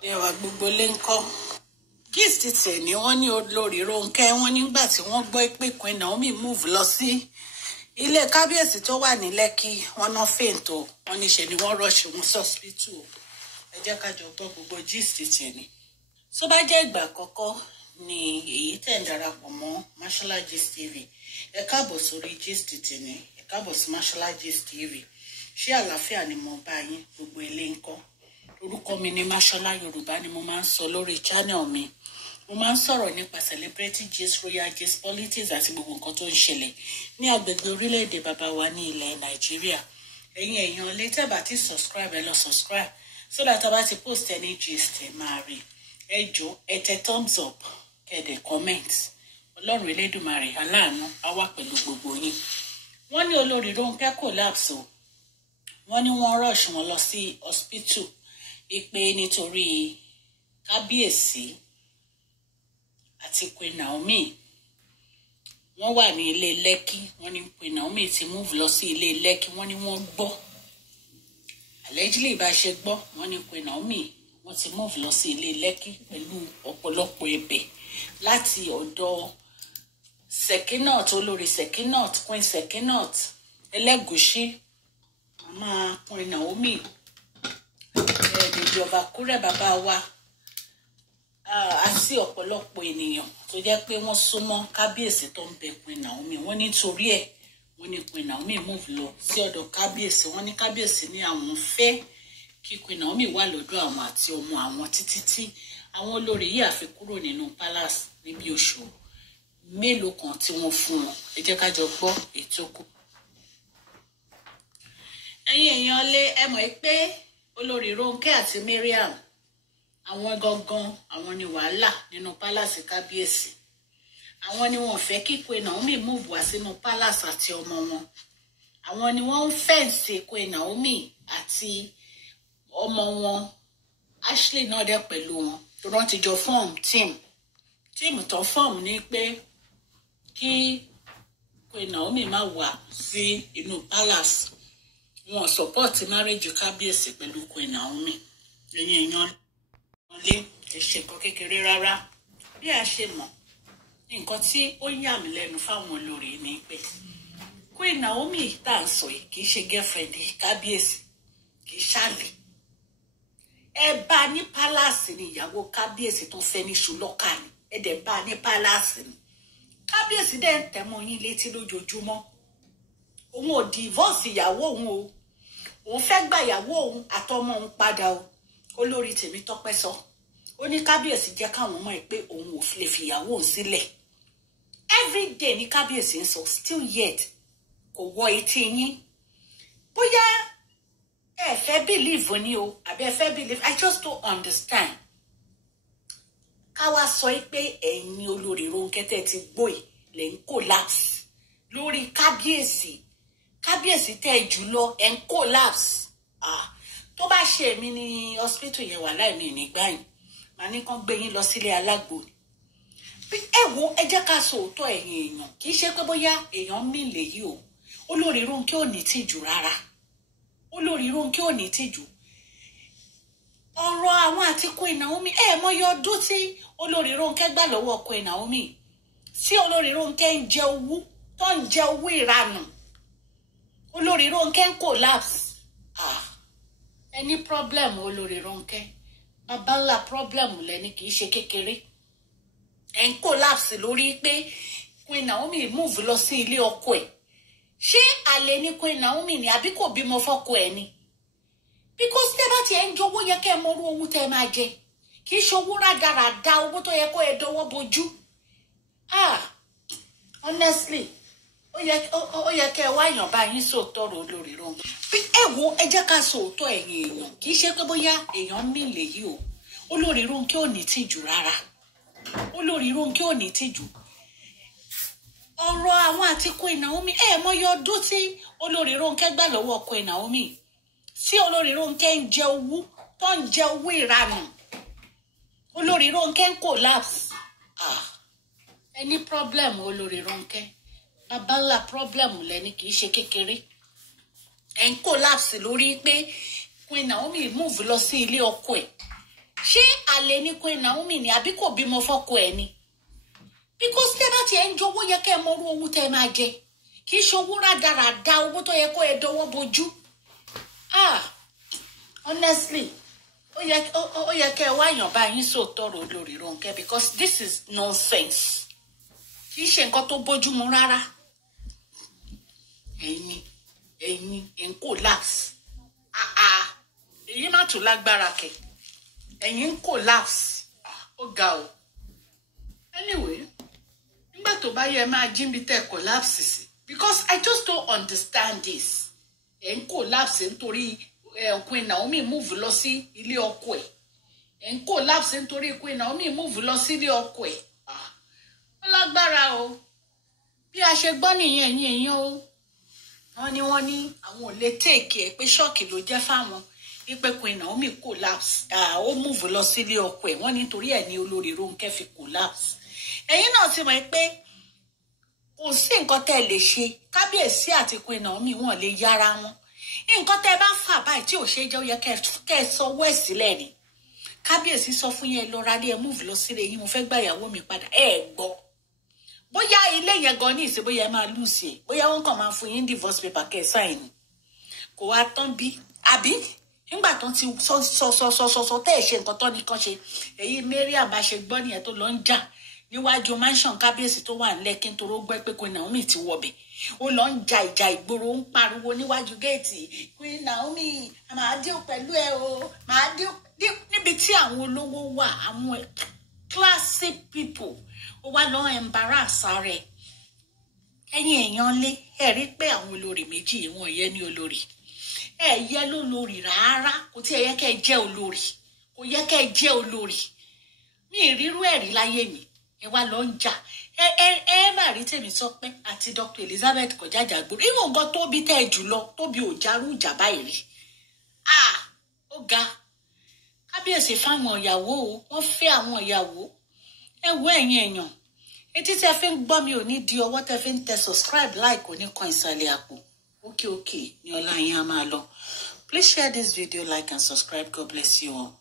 Ẹwà gbogbo lé ń kọ́. Gist tẹ̀ ni wọ́n ní olórí Ronke wọ́n nígbà tí wọ́n gbọ́ pé Queen Naomi move lọ sí ilé kábíyèsí tó wà ní Lekki wọ́n náà fèǹtò wọ́n níṣe ni wọ́n rush wọn sí hospital. Ẹ jẹ́ ká jọ gbọ́ gbogbo gist tẹ̀ ni. Tó bá jẹ́ ìgbà àkọ́kọ́ ni èyí tẹ̀ ń darapọ̀ mọ́ Mashola Gist TV. Ẹ káàbọ̀ sórí gist tẹ̀ ni. Ẹ káàbọ̀ sí Mashola Gist TV. Ṣé àlàáfíà ni mo bá yín gbogbo ilé ń kọ́? Orúkọ mi ni Mashola Yorùbá ni mo máa ń sọ lórí channel mi. Mo máa ń sọ̀rọ̀ nípa celebrity gist, royal gist, politics àti gbogbo nǹkan tó ń ṣẹlẹ̀ ní agbègbè orílẹ̀-èdè bàbá wa ní ilẹ̀ Nàìjíríà. Ẹ̀yin èèyàn lè tẹ́ bá ti subscribe ẹ lọ subscribe so that a bá ti post any gist ẹ máa rí. Ẹ jọ̀ọ́ ẹ tẹ thumbs up kẹ́dẹ̀ comment. Ọlọ́run Elédùmarè aláàánú á wà pẹ̀lú gbogbo yín. Wọ́n ní olórí Ronke collapse o. Wọ́n ní wọ́n rush wọn lọ sí hospital ìpè nítorí kábíyèsí àti Queen Naomi wọ́n wà ní Ile Lekki. Wọ́n ní Queen Naomi ti move lọ sí Ile Lekki. Wọ́n ní wọ́n gbọ́ allegedly bá ṣe gbọ́ wọ́n ní Queen Naomi wọ́n ti move lọ sí Ile Lekki pẹ̀lú ọ̀pọ̀lọpọ̀ ẹ̀bẹ̀ láti ọ̀dọ̀ Sekinat, olórí Sekinat, Queen Sekinat Ẹlẹ́gùṣí, màmá Queen Naomi, ìjọba kúrẹ́ bàbá wa àti ọ̀pọ̀lọpọ̀ ènìyàn tó jẹ́ pé wọ́n súnmọ́ kábíyèsí tó ń bẹ Queen Naomi. Wọ́n nítorí ẹ̀ wọ́n ní Queen Naomi move lọ sí ọ̀dọ̀ kábíyèsí. Wọ́n ní kábíyèsí ní àwọn fẹ́ kí Queen Naomi wà lọ́dọ̀ àwọn àti ọmọ àwọn títí tí àwọn olórí yìí àfi kúrò nínú palace níbi oṣù mélòó kan tí wọ́n fún wọn. Ẹ jẹ́ ká jọ gbọ́ ètò kù. Ẹ̀yin èèyàn lé ẹ mọ̀ pé olórí Ronke àti Mariam àwọn gangan àwọn ni wàhálà nínú palace kábíyèsí. Àwọn ni wọ́n fẹ́ kí Queen Naomi move wá sínú palace àti ọmọ wọn. Àwọn ni wọ́n ń fẹ́ǹsì Queen Naomi àti ọmọ wọn Ashley náà dẹ̀ pẹ̀lú wọn tó wọ́n ti jọ form team tó form ní pé kí Queen Naomi má wá sí inú palace. Wọ́n support marriage kábíyèsí pẹ̀lú Queen Naomi. Ẹ̀yin èèyàn lé ẹ̀ṣẹ̀ kan kékeré rárá. Bí a ṣe mọ̀ nǹkan tí ó yà mí lẹ́nu fáwọn olórí ni pé Queen Naomi tá à ń sọ yìí kì í ṣe girlfriend kábíyèsí, kì í ṣàlè. Ẹ bá ní palace ni ìyàwó kábíyèsí tó fẹ́ ní ṣùlọ́kà ni. Ẹ dẹ̀ bá ní palace ni. Kábíyèsí dẹ̀ ń tẹ̀mọ́ yín létí lójoojúmọ́. Òun ò divorce ìyàwó òun o. Òun fẹ́ gba ìyàwó òun àtọmọ òun padà o. Olórí tèmi Tọ́pẹ́ sọ. Ó ní kábíyèsí jẹ́ káwọn mọ̀ pé òun ò lè fi ìyàwó òun sílẹ̀. Every day ní kábíyèsí ń sọ still yet kò wọ etí yín. Bóyá ẹ fẹ́ believe ni o àbí ẹ fẹ́ believe, I just don't understand. Ká wá sọ pé ẹ̀yin olórí Ronke tẹ́ ti gbóyè lè ń collapse lórí kábíyèsí. Kábíyèsí tẹ́ jùlọ ẹ̀ ń collapse. Tó bá ṣe èmi ní hospital yẹn wà láì mi nígbà yìí màá ní kán gbé yín lọ sílé alágbo. Ẹ wo ẹ jẹ́ ká sọ òótọ́ ẹ̀yin èèyàn, kì í ṣe pé bóyá èèyàn mí lèyí o. Olórí Ronke ò ní tìjú rárá. Olórí Ronke ò ní tìjú. Ọ̀rọ̀ àwọn àti Queen Naomi mọyọ ọdún tí olórí Ronke gbà lọ́wọ́ Queen Naomi tí olórí Ronke ń jẹ owó tó ń jẹ owó ìranù. Olórí Ronke ń collapse. Any problem olórí Ronke bàbá ńlá problem lẹ́ni kì í ṣe kékeré. Ẹ ń collapse lórí pé Queen Naomi move lọ sí ilé ọkọ ẹ̀. Ṣé àlè ni Queen Naomi ni àbí kò bímọ fọ́kọ ẹ̀ ni? Because tẹ́ bá ti ẹ̀ ń jowó yẹ kẹ́ ẹ mọ orú owó tẹ́ ẹ máa jẹ. Kì í ṣe owó rádaràda owó tó yẹ kó ẹ dọwọ́ bojú. Honestly ó yẹ kẹ́ ẹ wá èèyàn bá yín sòótọ́ ọ̀rọ̀ olórí Ronke. Ẹ wo ẹ jẹ́ ká sòótọ́ ẹ̀yin èèyàn, kì í ṣe pé bóyá èèyàn mí lèyí o. Olórí Ronke ò ní tìjú rárá. Olórí Ronke ò ní tìjú. Ọ̀rọ̀ àwọn àti Queen Naomi mọyọ ọdún tí olórí Ronke gbà lọ́wọ́ Queen Naomi tí olórí Ronke ń jẹ owó tó ń jẹ owó ìranù. Olórí Ronke ń collapse. Any problem olórí Ronke bàbá ńlá problem lẹ́ni kì í ṣe kékeré. Ẹ ń collapse lórí pé Queen Naomi move lọ sí ilé ọkọ ẹ̀. ṣé àlè ní Queen Naomi ni àbí kò bímọ fọ́kọ ẹ̀ ni? Because tẹ́ bá ti ẹ̀ ń jowó yẹ kẹ́ ẹ mọ owó tẹ́ máa jẹ, kì í ṣe owó rádaràda, owó tó yẹ kó ẹ dọwọ́ bojú. Honestly, ó yẹ kẹ́ ẹ wáyàn bá yín sòótọ́ rò lórí Ronke, because this is nonsense. Kì í ṣe nǹkan tó bójúmu rárá. Ẹ̀yin ń collapse. Èyí má tún lágbára kẹ̀. Ẹ̀yin ń collapse. Ó ga o. Anyway, nígbà tó bá yẹ máa jí bí tẹ́ collapse sí. Because I just don't understand this. Ẹ̀ ń collapse nítorí Queen Naomi move lọ sí ilé ọkọ ẹ̀. Ẹ̀ ń collapse nítorí Queen Naomi move lọ sí ilé ọkọ ẹ̀. Ó lágbára o. Bí a ṣe gbọ́ nìyẹn ẹ̀yin èèyàn o. Wọ́n ní àwọn ò lè take ẹ̀ pé ṣọ́ọ̀kì ló jẹ́ fáwọn. Wípé Queen Naomi collapse. Ó move lọ sí ilé ọkọ ẹ̀. Wọ́n ní torí ẹ̀ ní olórí Ronke fi collapse. Ẹ̀yin náà ti mọ̀ pé kò sí nǹkan tẹ́ lè ṣe. Kábíyèsí àti Queen Naomi wọ́n lè yára wọn. Nǹkan tẹ́ bá fà báyìí tí ò ṣe jẹ́ ó yẹ kẹ́ ẹ sọ wẹ́ sílẹ̀ ni. Kábíyèsí sọ fún yẹn lọ ra dé ẹ move lọ sílé yín, mo fẹ́ gba ìyàwó mi padà. Ẹ gbọ́. Bóyá ilé yẹn gan ní ìsìn bóyá ẹ máa lùsì ẹ̀. Bóyá wọ́n kàn máa fún yín divorce paper kẹ́ ẹ sign. Kò wá tán bí. Àbí nígbà tó ti sọ tẹ́ ẹ̀ ṣe nǹkan tó nìkan ṣe. Èyí Mariam bá ṣe gbọ́ nìyẹn tó lọ ń jà níwájú mansion kábíyèsí tó wà ní Lekki nítorí ó gbọ́ pé Queen Naomi ti wọbẹ̀. Ó lọ ń ja ìjà ìgboro, ń pariwo níwájú géètì. Queen Naomi, màá díò pẹ̀lú ẹ o, màá díò níbi tí àwọn olówó wà, àwọn classy people. Ó wá lọ embarrass rẹ̀. Ẹ̀yin èèyàn lé, ẹ rí pé àwọn olórí méjì wọn yẹ ní olórí. Ẹ yẹ lólórí rárá, kò tí ẹ yẹ kẹ́ jẹ́ olórí. Kò yẹ kẹ́ jẹ́ olórí. Mi ìrírú ẹ̀rí láyé mi. Ẹ wá lọ ń jà. Ẹ má rí tèmi sọ pé àti Dr. Elizabeth Kọjájà gbòòrò. Ìwọ̀n nǹkan tó bí tẹ́ ẹ jùlọ, tó bí òjárú ìjà báyìí rí. Ó ga. Kábíyèsí fáwọn ìyàwó o, wọ́n fẹ́ àwọn ìyàwó. Ẹ wo ẹ̀yin èèyàn. Etí tí ẹ fi ń gbọ́ mi ò ní di ọwọ́ tẹ́ fi ń tẹ subscribe like ò ní kan ìsàlẹ̀ àpò. Okay, ni ọlá yín á máa lọ. Please share this video, like and subscribe. God bless you all.